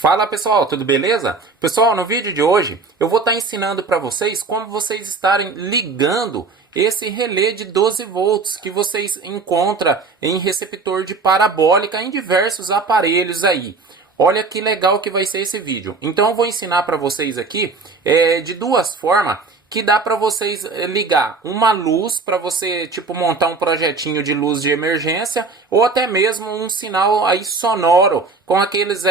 Fala pessoal, tudo beleza? Pessoal, no vídeo de hoje eu vou estar ensinando para vocês como vocês estarem ligando esse relé de 12 volts que vocês encontram em receptor de parabólica em diversos aparelhos aí. Olha que legal que vai ser esse vídeo. Então eu vou ensinar para vocês aqui de duas formas que dá para vocês ligar uma luz para você tipo montar um projetinho de luz de emergência ou até mesmo um sinal aí sonoro com aqueles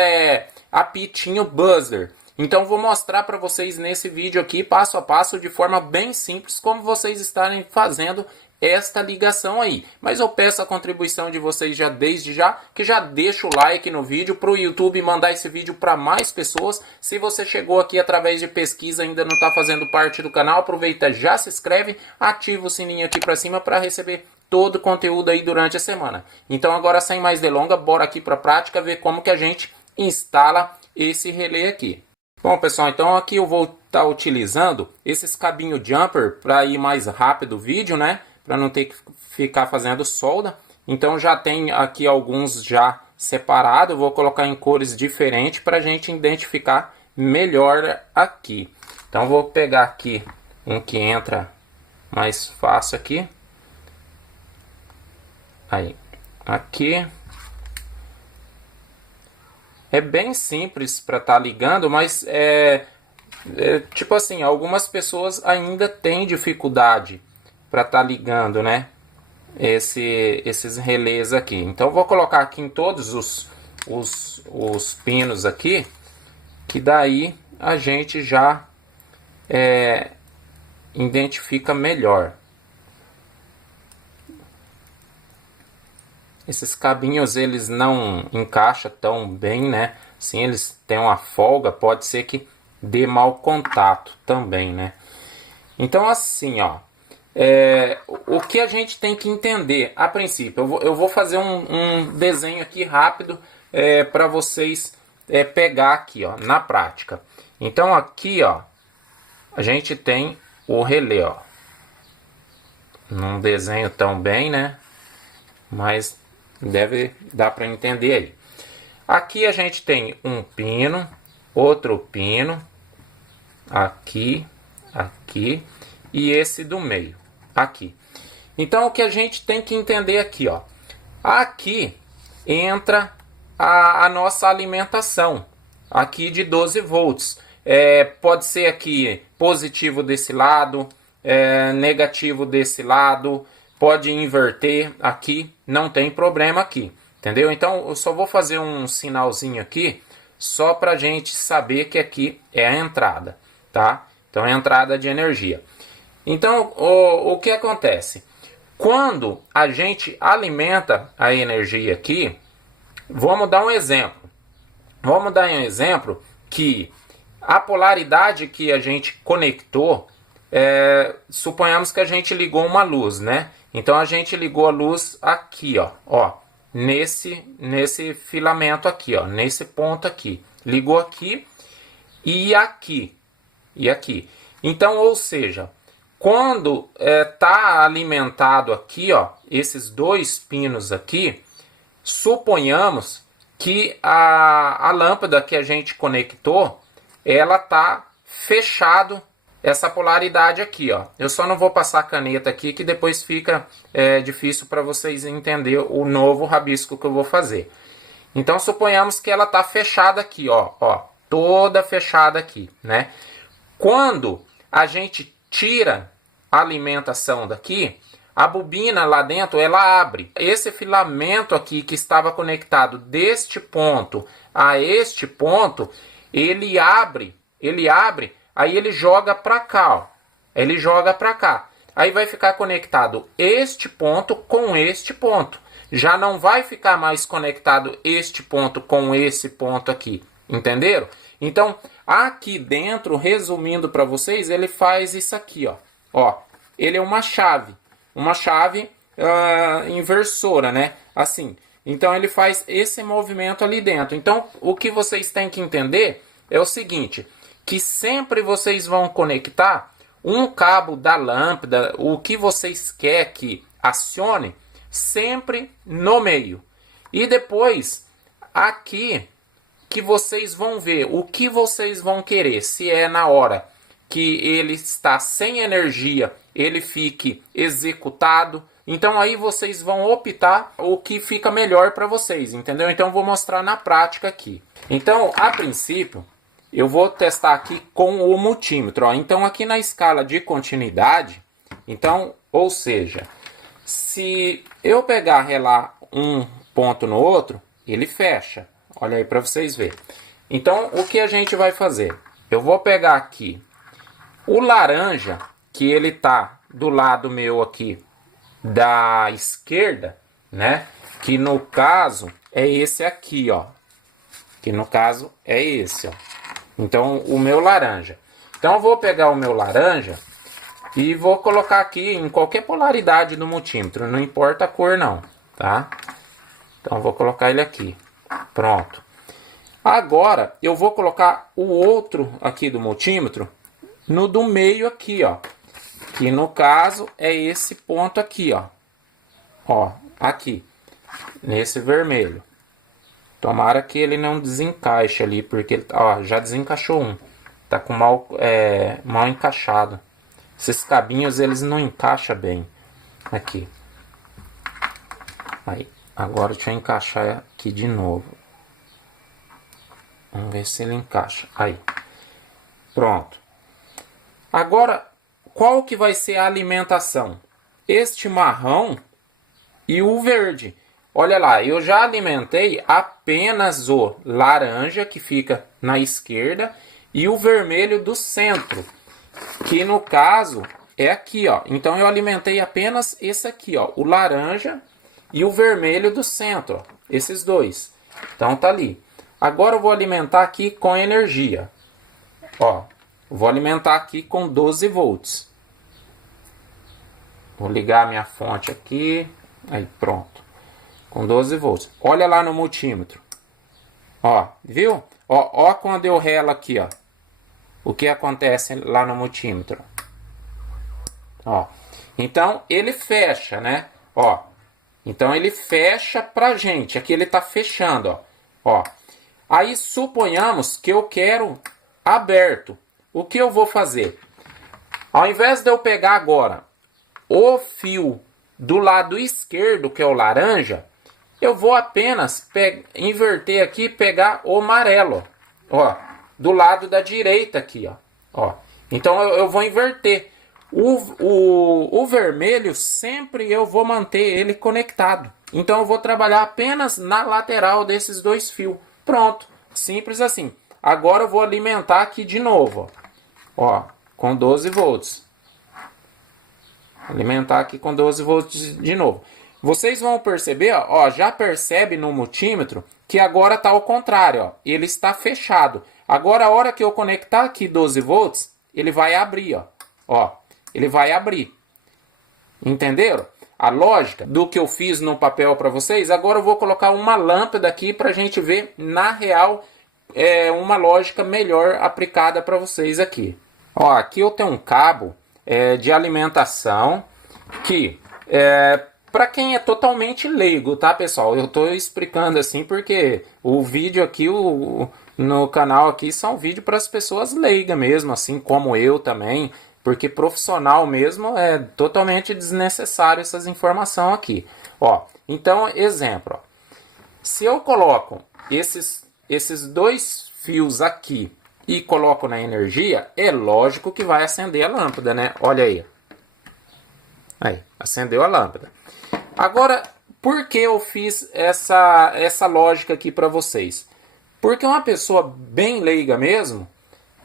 apitinho buzzer. Então vou mostrar para vocês nesse vídeo aqui passo a passo de forma bem simples como vocês estarem fazendo esta ligação aí. Mas eu peço a contribuição de vocês já desde já, que já deixa o like no vídeo para o YouTube mandar esse vídeo para mais pessoas. Se você chegou aqui através de pesquisa e ainda não está fazendo parte do canal, aproveita, já se inscreve, ativa o sininho aqui para cima para receber todo o conteúdo aí durante a semana. Então agora sem mais delongas, bora aqui para a prática ver como que a gente instala esse relé aqui. Bom pessoal, então aqui eu vou estar utilizando esses cabinhos jumper para ir mais rápido o vídeo, né? Para não ter que ficar fazendo solda. Então já tem aqui alguns já separados. Vou colocar em cores diferentes para a gente identificar melhor aqui. Então vou pegar aqui um que entra mais fácil aqui. Aí, aqui. É bem simples para estar ligando, mas tipo assim, algumas pessoas ainda têm dificuldade para estar ligando, né? Esses relés aqui. Então vou colocar aqui em todos os pinos aqui, que daí a gente já identifica melhor. Esses cabinhos eles não encaixam tão bem, né? Assim, eles têm uma folga, pode ser que dê mau contato também, né? Então assim, ó. O que a gente tem que entender a princípio, eu vou fazer um desenho aqui rápido para vocês pegar aqui, ó, na prática. Então aqui, ó, a gente tem o relé, ó. Não desenho tão bem, né? Mas deve dar para entender aí. Aqui a gente tem um pino, outro pino, aqui, aqui e esse do meio, aqui. Então o que a gente tem que entender aqui, ó, aqui entra a nossa alimentação, aqui de 12 volts. Pode ser aqui positivo desse lado, negativo desse lado. Pode inverter aqui, não tem problema aqui, entendeu? Então eu só vou fazer um sinalzinho aqui, só para a gente saber que aqui é a entrada, tá? Então é a entrada de energia. Então o que acontece? Quando a gente alimenta a energia aqui, vamos dar um exemplo. Vamos dar um exemplo que a polaridade que a gente conectou, suponhamos que a gente ligou uma luz, né? Então a gente ligou a luz aqui, ó, nesse filamento aqui, ó, nesse ponto aqui. Ligou aqui e aqui e aqui. Então, ou seja, quando tá alimentado aqui, ó, esses dois pinos aqui, suponhamos que a lâmpada que a gente conectou, ela tá fechado essa polaridade aqui, ó. Eu só não vou passar a caneta aqui, que depois fica difícil para vocês entenderem o novo rabisco que eu vou fazer. Então, suponhamos que ela está fechada aqui, ó, toda fechada aqui, né? Quando a gente tira a alimentação daqui, a bobina lá dentro, ela abre. Esse filamento aqui que estava conectado deste ponto a este ponto, ele abre, aí ele joga para cá, ó. Ele joga para cá. Aí vai ficar conectado este ponto com este ponto. Já não vai ficar mais conectado este ponto com esse ponto aqui. Entenderam? Então, aqui dentro, resumindo para vocês, ele faz isso aqui, ó. Ele é uma chave inversora, né? Assim. Então, ele faz esse movimento ali dentro. Então, o que vocês têm que entender é o seguinte, que sempre vocês vão conectar um cabo da lâmpada, o que vocês querem que acione, sempre no meio. E depois, aqui, que vocês vão ver, o que vocês vão querer, se é na hora que ele está sem energia, ele fique executado. Então aí vocês vão optar o que fica melhor para vocês, entendeu? Então eu vou mostrar na prática aqui. Então, a princípio, eu vou testar aqui com o multímetro. Ó. Então aqui na escala de continuidade, então, ou seja, se eu pegar relar um ponto no outro, ele fecha. Olha aí para vocês verem. Então, o que a gente vai fazer? Eu vou pegar aqui o laranja, que ele tá do lado meu aqui da esquerda, né? Que no caso é esse aqui, ó. Que no caso é esse, ó. Então, o meu laranja. Então, eu vou pegar o meu laranja e vou colocar aqui em qualquer polaridade do multímetro. Não importa a cor, não, tá? Então, eu vou colocar ele aqui. Pronto. Agora, eu vou colocar o outro aqui do multímetro no do meio aqui, ó. Que no caso é esse ponto aqui, ó. Ó, aqui. Nesse vermelho. Tomara que ele não desencaixe ali, porque ó, já desencaixou um. Tá com mal encaixado. Esses cabinhos, eles não encaixam bem. Aqui. Aí, agora deixa eu encaixar aqui de novo. Vamos ver se ele encaixa. Aí. Pronto. Agora, qual que vai ser a alimentação? Este marrom e o verde. Olha lá, eu já alimentei apenas o laranja, que fica na esquerda, e o vermelho do centro, que no caso é aqui, ó. Então eu alimentei apenas esse aqui, ó, o laranja e o vermelho do centro, ó, esses dois. Então tá ali. Agora eu vou alimentar aqui com energia. Ó, vou alimentar aqui com 12 volts. Vou ligar a minha fonte aqui. Aí, pronto. Com 12 volts. Olha lá no multímetro. Ó, viu? Ó quando eu relo aqui, ó. O que acontece lá no multímetro. Ó. Então, ele fecha, né? Ó. Então, ele fecha pra gente. Aqui ele tá fechando, ó. Ó. Aí, suponhamos que eu quero aberto. O que eu vou fazer? Ao invés de eu pegar agora o fio do lado esquerdo, que é o laranja, eu vou apenas inverter aqui e pegar o amarelo, ó, do lado da direita aqui, ó. Então eu vou inverter. O vermelho sempre eu vou manter ele conectado. Então eu vou trabalhar apenas na lateral desses dois fios. Pronto, simples assim. Agora eu vou alimentar aqui de novo, ó, com 12 volts. Alimentar aqui com 12 volts de novo. Vocês vão perceber, ó, já percebe no multímetro que agora está ao contrário, ó. Ele está fechado. Agora, a hora que eu conectar aqui 12 volts, ele vai abrir, ó. Ele vai abrir. Entenderam? A lógica do que eu fiz no papel para vocês. Agora eu vou colocar uma lâmpada aqui para a gente ver, na real, uma lógica melhor aplicada para vocês aqui. Ó, aqui eu tenho um cabo de alimentação que para quem é totalmente leigo, tá, pessoal? Eu tô explicando assim porque o vídeo aqui no canal aqui são vídeos para as pessoas leigas mesmo, assim como eu também, porque profissional mesmo é totalmente desnecessário essas informações aqui. Ó, então, exemplo, ó. Se eu coloco esses dois fios aqui e coloco na energia, é lógico que vai acender a lâmpada, né? Olha aí. Aí, acendeu a lâmpada. Agora, por que eu fiz essa lógica aqui para vocês? Porque uma pessoa bem leiga mesmo,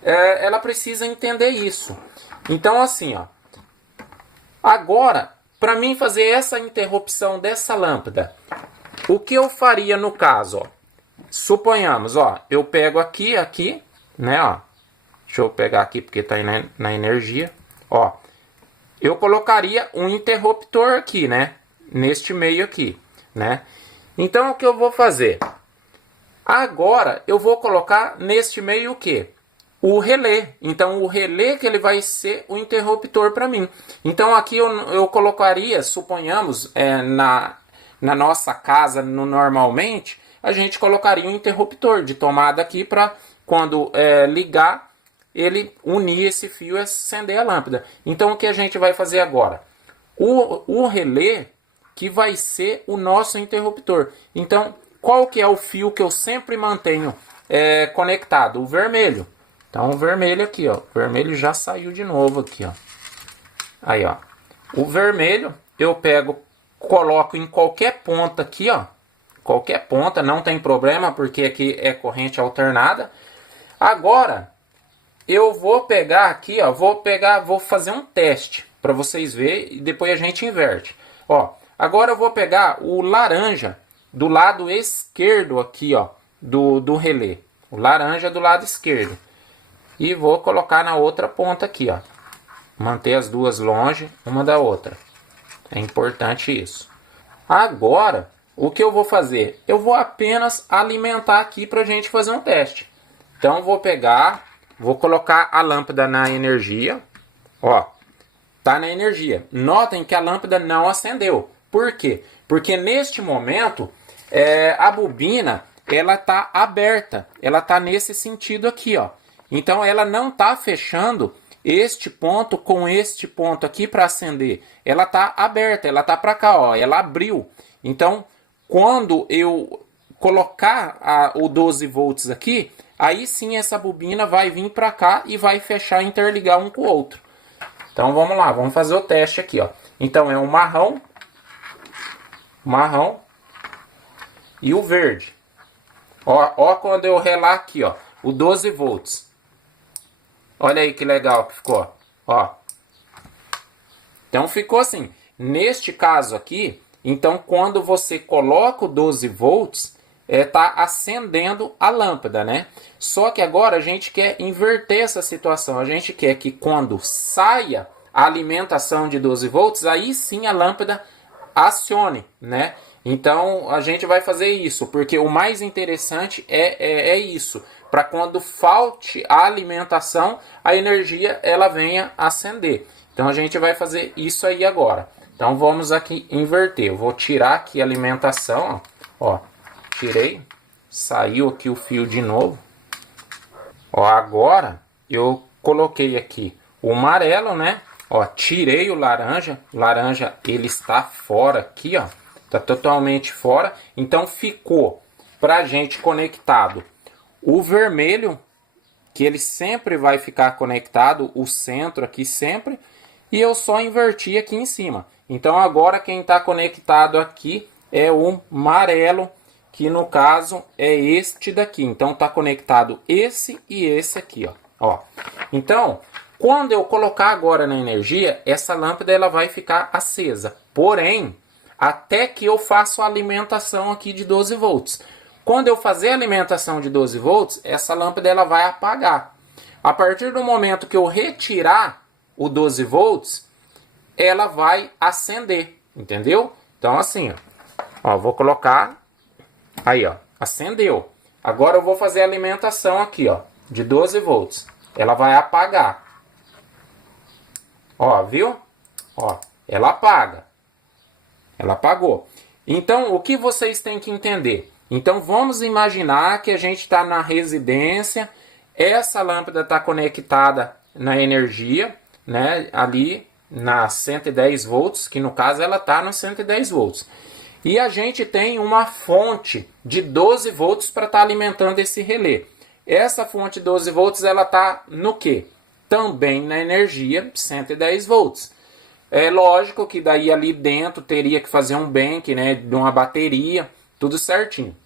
ela precisa entender isso. Então, assim, ó. Agora, para mim fazer essa interrupção dessa lâmpada, o que eu faria no caso, ó? Suponhamos, ó, eu pego aqui, né, ó. Deixa eu pegar aqui porque tá aí na energia, ó. Eu colocaria um interruptor aqui, né? Neste meio aqui, né? Então, o que eu vou fazer? Agora, eu vou colocar neste meio o quê? O relé. Então, o relé que ele vai ser o interruptor para mim. Então, aqui eu colocaria, suponhamos, na nossa casa, normalmente, a gente colocaria um interruptor de tomada aqui para quando ligar, ele unir esse fio e acender a lâmpada. Então o que a gente vai fazer agora? O relé que vai ser o nosso interruptor. Então qual que é o fio que eu sempre mantenho conectado? O vermelho. Então o vermelho aqui, ó. O vermelho já saiu de novo aqui, ó. Aí, ó. O vermelho eu pego, coloco em qualquer ponta aqui, ó. Qualquer ponta, não tem problema, porque aqui é corrente alternada. Agora, eu vou pegar aqui, ó. Vou fazer um teste para vocês verem e depois a gente inverte. Ó, agora eu vou pegar o laranja do lado esquerdo aqui, ó, do relé. O laranja do lado esquerdo. E vou colocar na outra ponta aqui, ó. Manter as duas longe uma da outra. É importante isso. Agora, o que eu vou fazer? Eu vou apenas alimentar aqui para a gente fazer um teste. Então, vou pegar, vou colocar a lâmpada na energia. Ó, tá na energia. Notem que a lâmpada não acendeu. Por quê? Porque neste momento, a bobina, ela tá aberta. Ela tá nesse sentido aqui, ó. Então, ela não tá fechando este ponto com este ponto aqui para acender. Ela tá aberta, ela tá para cá, ó. Ela abriu. Então, quando eu colocar o 12 volts aqui, aí sim essa bobina vai vir para cá e vai fechar e interligar um com o outro. Então, vamos lá, vamos fazer o teste aqui, ó. Então, é o marrom e o verde. Ó quando eu relar aqui, ó, o 12 volts. Olha aí que legal que ficou, ó. Então ficou assim. Neste caso aqui, então quando você coloca o 12 volts, tá acendendo a lâmpada, né? Só que agora a gente quer inverter essa situação. A gente quer que quando saia a alimentação de 12 volts, aí sim a lâmpada acione, né? Então a gente vai fazer isso, porque o mais interessante é isso. Para quando falte a alimentação, a energia ela venha acender. Então a gente vai fazer isso aí agora. Então vamos aqui inverter. Eu vou tirar aqui a alimentação, ó. Tirei, saiu aqui o fio de novo. Ó, agora eu coloquei aqui o amarelo, né? Ó, tirei o laranja. O laranja ele está fora aqui, ó. Tá totalmente fora. Então ficou pra gente conectado o vermelho, que ele sempre vai ficar conectado, o centro aqui sempre, e eu só inverti aqui em cima. Então agora quem está conectado aqui é o amarelo, que no caso é este daqui. Então está conectado esse e esse aqui, ó. Então, quando eu colocar agora na energia, essa lâmpada ela vai ficar acesa. Porém, até que eu faça a alimentação aqui de 12 volts. Quando eu fazer a alimentação de 12 volts, essa lâmpada ela vai apagar. A partir do momento que eu retirar o 12 volts, ela vai acender, entendeu? Então assim, ó, vou colocar, aí ó, acendeu. Agora eu vou fazer a alimentação aqui, ó, de 12 volts. Ela vai apagar. Ó, viu? Ó, ela apaga. Ela apagou. Então, o que vocês têm que entender? Então vamos imaginar que a gente está na residência, essa lâmpada está conectada na energia, né, ali na 110 volts, que no caso ela está no 110 volts. E a gente tem uma fonte de 12 volts para estar alimentando esse relé. Essa fonte de 12 volts ela está no quê? Também na energia 110 volts. É lógico que daí ali dentro teria que fazer um bank, né, de uma bateria, tudo certinho.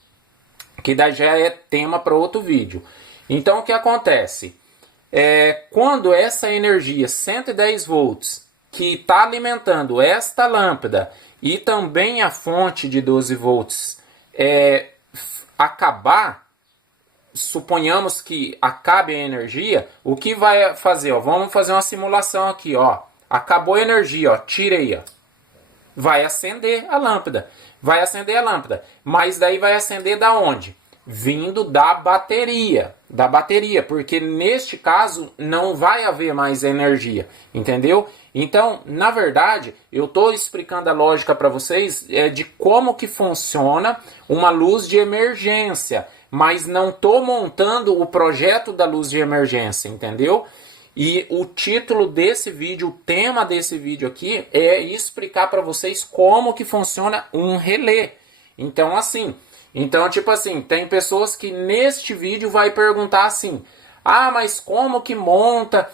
Que daí já é tema para outro vídeo. Então o que acontece? Quando essa energia 110 volts que está alimentando esta lâmpada e também a fonte de 12 volts acabar, suponhamos que acabe a energia, o que vai fazer? Ó, vamos fazer uma simulação aqui, ó. Acabou a energia, ó, tirei, ó. Vai acender a lâmpada. Vai acender a lâmpada. Mas daí vai acender da onde? Vindo da bateria. da bateria, porque neste caso não vai haver mais energia, entendeu? Então, na verdade, eu estou explicando a lógica para vocês de como que funciona uma luz de emergência, mas não estou montando o projeto da luz de emergência, entendeu? E o título desse vídeo, o tema desse vídeo aqui é explicar para vocês como que funciona um relé. Então, assim, tipo assim, tem pessoas que neste vídeo vai perguntar assim: ah, mas como que monta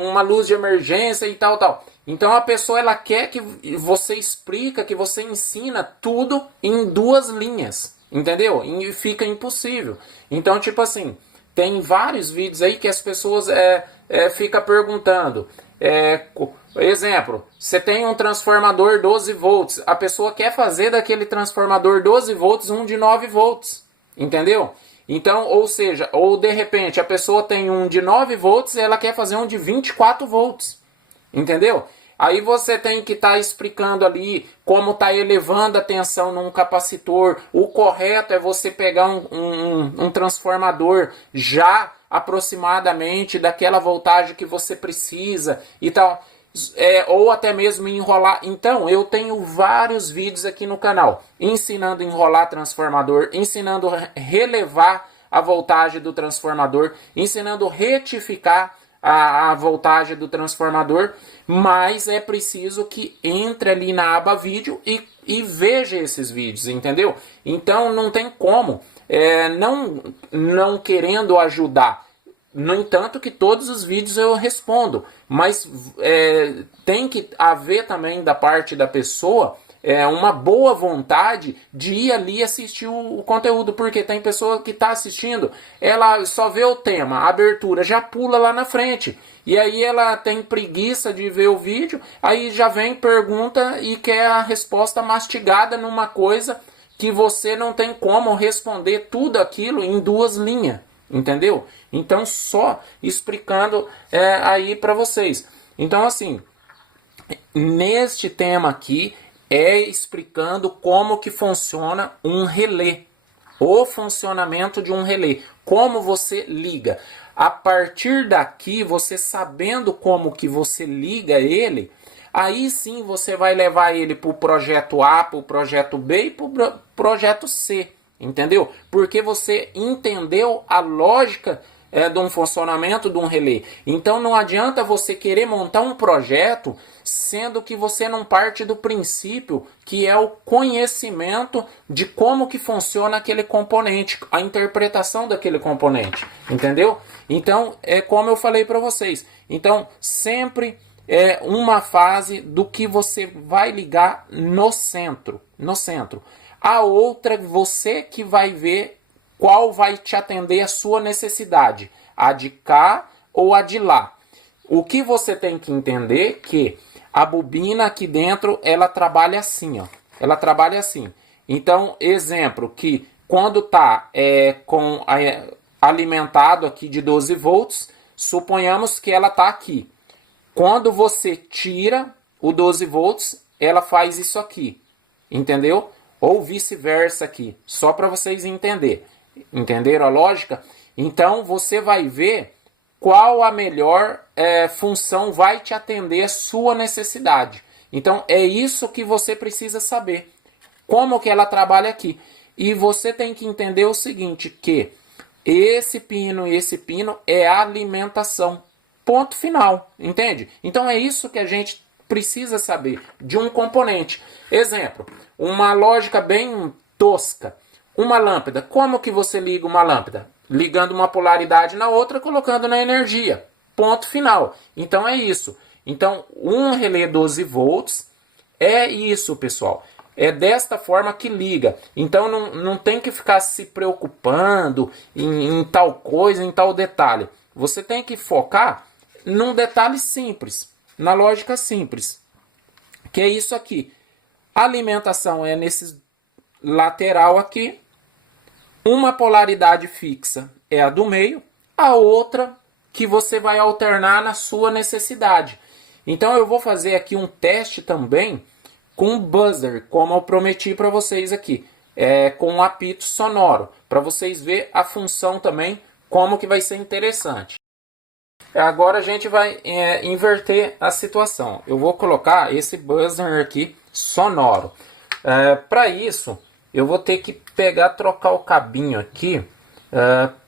uma luz de emergência e tal, tal. Então a pessoa ela quer que você explica, que você ensina tudo em 2 linhas, entendeu? E fica impossível. Então, tipo assim, tem vários vídeos aí que as pessoas ficam perguntando. Exemplo, você tem um transformador 12 volts, a pessoa quer fazer daquele transformador 12 volts um de 9 volts, entendeu? Então, ou seja, ou de repente a pessoa tem um de 9 volts e ela quer fazer um de 24 volts, entendeu? Aí você tem que estar explicando ali como está elevando a tensão num capacitor. O correto é você pegar um transformador já aproximadamente daquela voltagem que você precisa e tal. Ou até mesmo enrolar. Então, eu tenho vários vídeos aqui no canal ensinando a enrolar transformador, ensinando a relevar a voltagem do transformador, ensinando a retificar a voltagem do transformador, mas é preciso que entre ali na aba vídeo e veja esses vídeos, entendeu? Então não tem como não querendo ajudar. No entanto que todos os vídeos eu respondo, mas tem que haver também da parte da pessoa uma boa vontade de ir ali assistir o conteúdo, porque tem pessoa que está assistindo, ela só vê o tema, a abertura, já pula lá na frente, e aí ela tem preguiça de ver o vídeo, aí já vem, pergunta e quer a resposta mastigada numa coisa que você não tem como responder tudo aquilo em 2 linhas, entendeu? Então só explicando aí para vocês. Então assim, neste tema aqui, explicando como que funciona um relé, o funcionamento de um relé, como você liga. A partir daqui, você sabendo como que você liga ele, aí sim você vai levar ele para o projeto A, para o projeto B e para o projeto C, entendeu? Porque você entendeu a lógica de um funcionamento de um relé. Então não adianta você querer montar um projeto sendo que você não parte do princípio que é o conhecimento de como que funciona aquele componente, a interpretação daquele componente, entendeu? Então é como eu falei para vocês. Então sempre é uma fase do que você vai ligar no centro, A outra você que vai ver qual vai te atender a sua necessidade, a de cá ou a de lá. O que você tem que entender é que a bobina aqui dentro, ela trabalha assim, ó. Ela trabalha assim. Então, exemplo, que quando está alimentado aqui de 12 volts, suponhamos que ela está aqui. Quando você tira o 12 volts, ela faz isso aqui, entendeu? Ou vice-versa aqui, só para vocês entenderem. Entenderam a lógica? Então você vai ver qual a melhor função vai te atender a sua necessidade. Então é isso que você precisa saber. Como que ela trabalha aqui. E você tem que entender o seguinte, que esse pino e esse pino é alimentação. Ponto final, entende? Então é isso que a gente precisa saber de um componente. Exemplo, uma lógica bem tosca. Uma lâmpada. Como que você liga uma lâmpada? Ligando uma polaridade na outra, colocando na energia. Ponto final. Então é isso. Então, um relé 12 volts é isso, pessoal. É desta forma que liga. Então não tem que ficar se preocupando em tal coisa, em tal detalhe. Você tem que focar num detalhe simples, na lógica simples. Que é isso aqui. A alimentação é nesse lateral aqui. Uma polaridade fixa é a do meio, a outra que você vai alternar na sua necessidade. Então eu vou fazer aqui um teste também com buzzer, como eu prometi para vocês aqui, com um apito sonoro, para vocês verem a função também, como que vai ser interessante. Agora a gente vai inverter a situação. Eu vou colocar esse buzzer aqui sonoro. Para isso, eu vou ter que trocar o cabinho aqui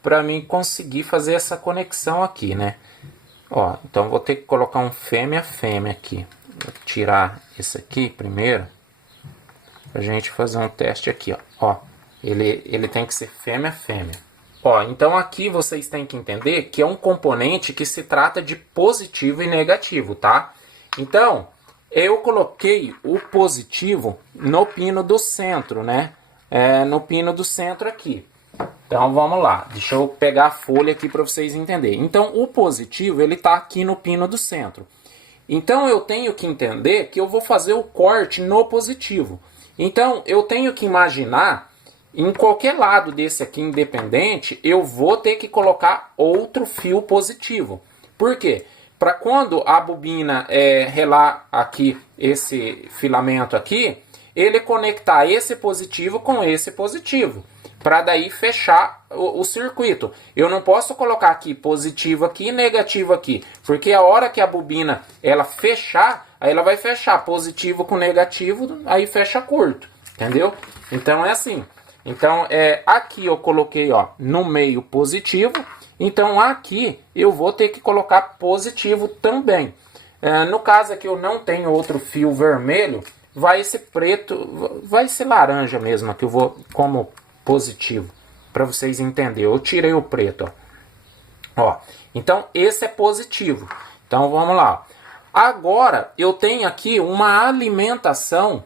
para mim conseguir fazer essa conexão aqui, né? Ó, então vou ter que colocar um fêmea-fêmea aqui. Vou tirar esse aqui primeiro, pra gente fazer um teste aqui, ó. Ele tem que ser fêmea-fêmea. Ó, então aqui vocês têm que entender que é um componente que se trata de positivo e negativo, tá? Então, eu coloquei o positivo no pino do centro, né? No pino do centro aqui. Então, vamos lá. Deixa eu pegar a folha aqui para vocês entenderem. Então, o positivo, ele tá aqui no pino do centro. Então, eu tenho que entender que eu vou fazer o corte no positivo. Então, eu tenho que imaginar, em qualquer lado desse aqui independente, eu vou ter que colocar outro fio positivo. Por quê? Para quando a bobina relar aqui esse filamento aqui, ele conectar esse positivo com esse positivo, para daí fechar o circuito. Eu não posso colocar aqui positivo aqui e negativo aqui, porque a hora que a bobina ela fechar, aí ela vai fechar positivo com negativo, aí fecha curto, entendeu? Então é assim. Então aqui eu coloquei, ó, no meio positivo, então aqui eu vou ter que colocar positivo também. No caso aqui eu não tenho outro fio vermelho, vai ser preto, vai ser laranja mesmo, que eu vou como positivo, para vocês entenderem. Eu tirei o preto, ó. Então esse é positivo. Então vamos lá. Agora eu tenho aqui uma alimentação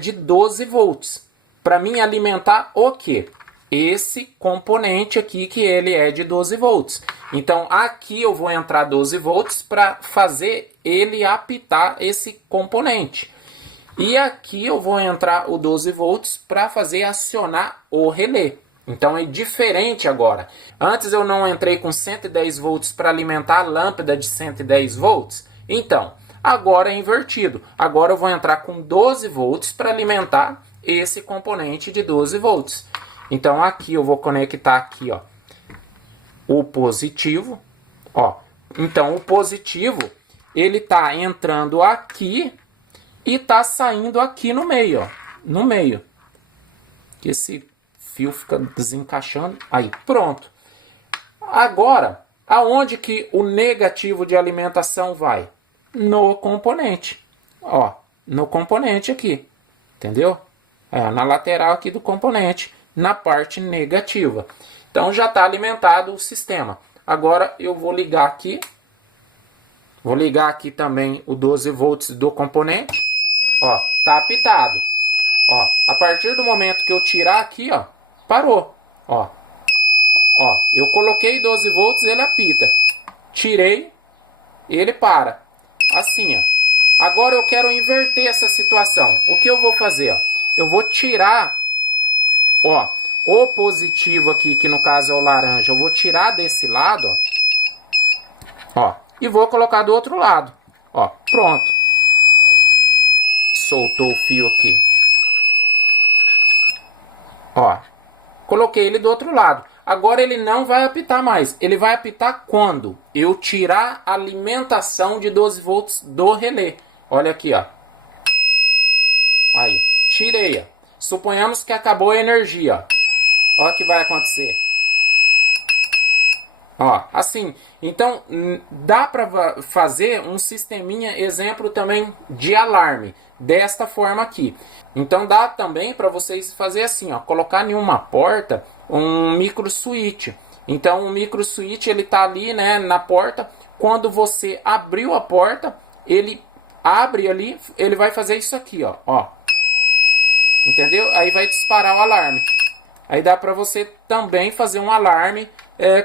de 12 volts. Para mim alimentar o quê? Esse componente aqui, que ele é de 12 volts. Então aqui eu vou entrar 12 volts para fazer ele apitar esse componente. E aqui eu vou entrar o 12 volts para fazer acionar o relé. Então é diferente agora. Antes eu não entrei com 110 volts para alimentar a lâmpada de 110 volts. Então, agora é invertido. Agora eu vou entrar com 12 volts para alimentar esse componente de 12 volts. Então aqui eu vou conectar aqui, ó, o positivo, ó. Então o positivo, ele tá entrando aqui e tá saindo aqui no meio, ó, no meio. Esse fio fica desencaixando, aí, pronto. Agora, aonde que o negativo de alimentação vai? No componente, ó, no componente aqui, entendeu? Na lateral aqui do componente, na parte negativa. Então já está alimentado o sistema. Agora eu vou ligar aqui. Vou ligar aqui também o 12 volts do componente. Ó, tá apitado. Ó, a partir do momento que eu tirar aqui, ó, parou. Ó, eu coloquei 12 volts, ele apita. Tirei, ele para. Assim, ó. Agora eu quero inverter essa situação. O que eu vou fazer, ó? Eu vou tirar, ó, o positivo aqui, que no caso é o laranja, eu vou tirar desse lado, ó, e vou colocar do outro lado, ó, pronto. Soltou o fio aqui. Ó, coloquei ele do outro lado. Agora ele não vai apitar mais. Ele vai apitar quando eu tirar a alimentação de 12 volts do relé. Olha aqui, ó. Aí, tirei, ó. Suponhamos que acabou a energia, ó. Olha o que vai acontecer. Ó, assim. Então, dá para fazer um sisteminha, exemplo também de alarme, desta forma aqui. Então, dá também para vocês fazer assim, ó. Colocar em uma porta um micro switch. Então, o micro switch, ele tá ali, né, na porta. Quando você abriu a porta, ele abre ali, ele vai fazer isso aqui, ó. Entendeu? Aí vai disparar o alarme. Aí dá para você também fazer um alarme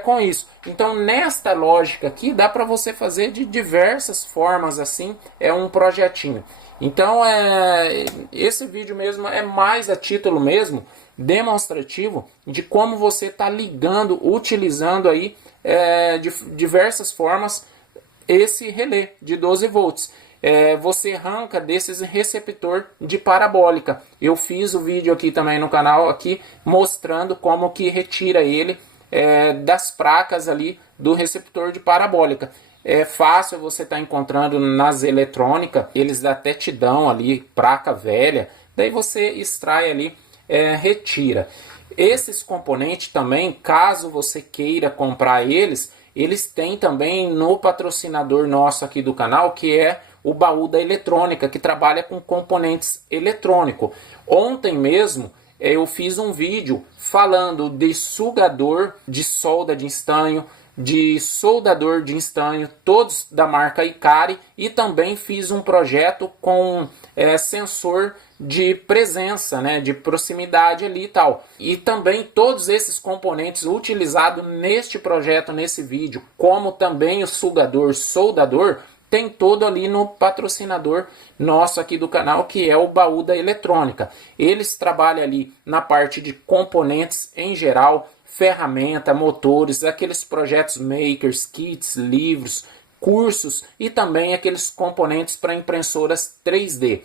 com isso. Então, nesta lógica aqui, dá para você fazer de diversas formas, assim, um projetinho. Então, esse vídeo mesmo é mais a título mesmo, demonstrativo, de como você está ligando, utilizando aí, de diversas formas, esse relé de 12 volts. Você arranca desses receptor de parabólica. Eu fiz o vídeo aqui também no canal aqui mostrando como que retira ele das placas ali do receptor de parabólica. É fácil você estar encontrando nas eletrônicas, eles até te dão ali placa velha, daí você extrai ali, retira. Esses componentes também, caso você queira comprar eles têm também no patrocinador nosso aqui do canal, que é o Baú da Eletrônica, que trabalha com componentes eletrônicos. Ontem mesmo eu fiz um vídeo falando de sugador de solda de estanho, de soldador de estanho, todos da marca Ikari, e também fiz um projeto com sensor de presença, né, de proximidade ali e tal. E também todos esses componentes utilizados neste projeto, nesse vídeo, como também o sugador, soldador, tem todo ali no patrocinador nosso aqui do canal, que é o Baú da Eletrônica. Eles trabalham ali na parte de componentes em geral, ferramenta, motores, aqueles projetos makers, kits, livros, cursos e também aqueles componentes para impressoras 3D.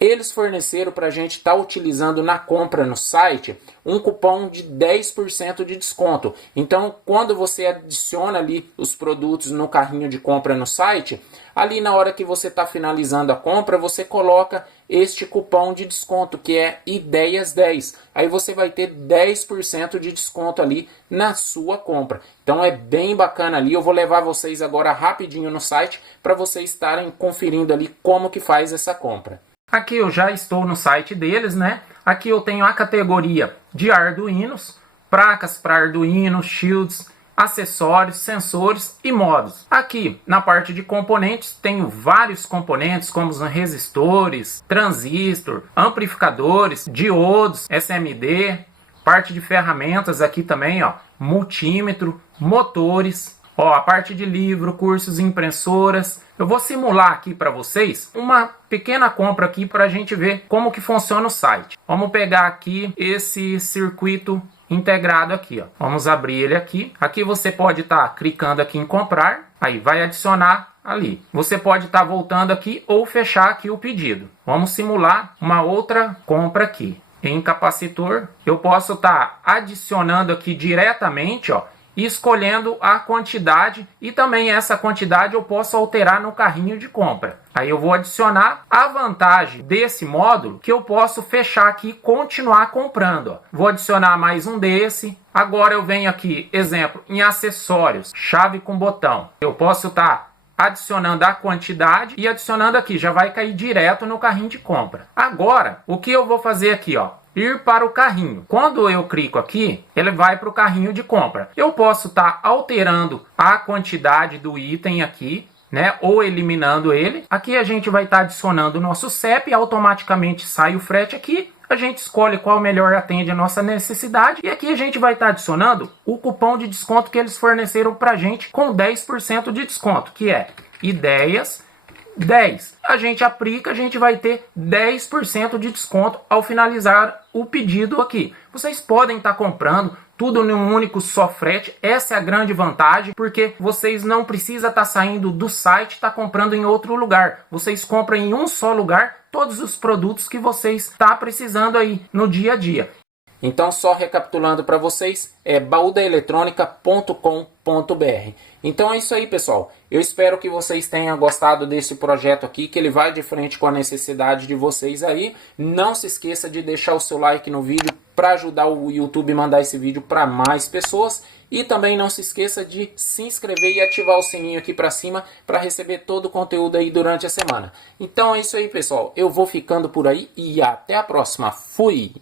Eles forneceram para a gente estar utilizando na compra no site um cupom de 10% de desconto. Então, quando você adiciona ali os produtos no carrinho de compra no site, ali na hora que você está finalizando a compra, você coloca este cupom de desconto, que é IDEIAS10. Aí você vai ter 10% de desconto ali na sua compra. Então é bem bacana ali. Eu vou levar vocês agora rapidinho no site para vocês estarem conferindo ali como que faz essa compra. Aqui eu já estou no site deles, né? Aqui eu tenho a categoria de Arduinos, placas para Arduino, shields, acessórios, sensores e modos. Aqui na parte de componentes tenho vários componentes como os resistores, transistor, amplificadores, diodos, SMD, parte de ferramentas aqui também, ó, multímetro, motores. Ó, a parte de livro, cursos e impressoras. Eu vou simular aqui para vocês uma pequena compra aqui para a gente ver como que funciona o site. Vamos pegar aqui esse circuito integrado aqui, ó. Vamos abrir ele aqui. Aqui você pode estar clicando aqui em comprar. Aí vai adicionar ali. Você pode estar voltando aqui ou fechar aqui o pedido. Vamos simular uma outra compra aqui. Em capacitor, eu posso estar adicionando aqui diretamente, ó, e escolhendo a quantidade, e também essa quantidade eu posso alterar no carrinho de compra. Aí eu vou adicionar. A vantagem desse módulo que eu posso fechar aqui e continuar comprando. Ó. Vou adicionar mais um desse. Agora eu venho aqui, exemplo, em acessórios, chave com botão. Eu posso estar adicionando a quantidade e adicionando aqui, já vai cair direto no carrinho de compra. Agora, o que eu vou fazer aqui, ó? Ir para o carrinho. Quando eu clico aqui, ele vai para o carrinho de compra. Eu posso estar alterando a quantidade do item aqui, né, ou eliminando ele. Aqui a gente vai estar adicionando o nosso CEP e automaticamente sai o frete aqui. A gente escolhe qual melhor atende a nossa necessidade. E aqui a gente vai estar adicionando o cupom de desconto que eles forneceram para a gente com 10% de desconto, que é IDEIAS 10. A gente aplica, a gente vai ter 10% de desconto ao finalizar o pedido aqui. Vocês podem estar comprando tudo em um único só frete. Essa é a grande vantagem, porque vocês não precisam estar saindo do site e estar comprando em outro lugar. Vocês compram em um só lugar todos os produtos que vocês estão precisando aí no dia a dia. Então, só recapitulando para vocês, é baudaeletronica.com.br. Então é isso aí, pessoal. Eu espero que vocês tenham gostado desse projeto aqui, que ele vai de frente com a necessidade de vocês aí. Não se esqueça de deixar o seu like no vídeo para ajudar o YouTube a mandar esse vídeo para mais pessoas. E também não se esqueça de se inscrever e ativar o sininho aqui para cima para receber todo o conteúdo aí durante a semana. Então é isso aí, pessoal. Eu vou ficando por aí e até a próxima. Fui!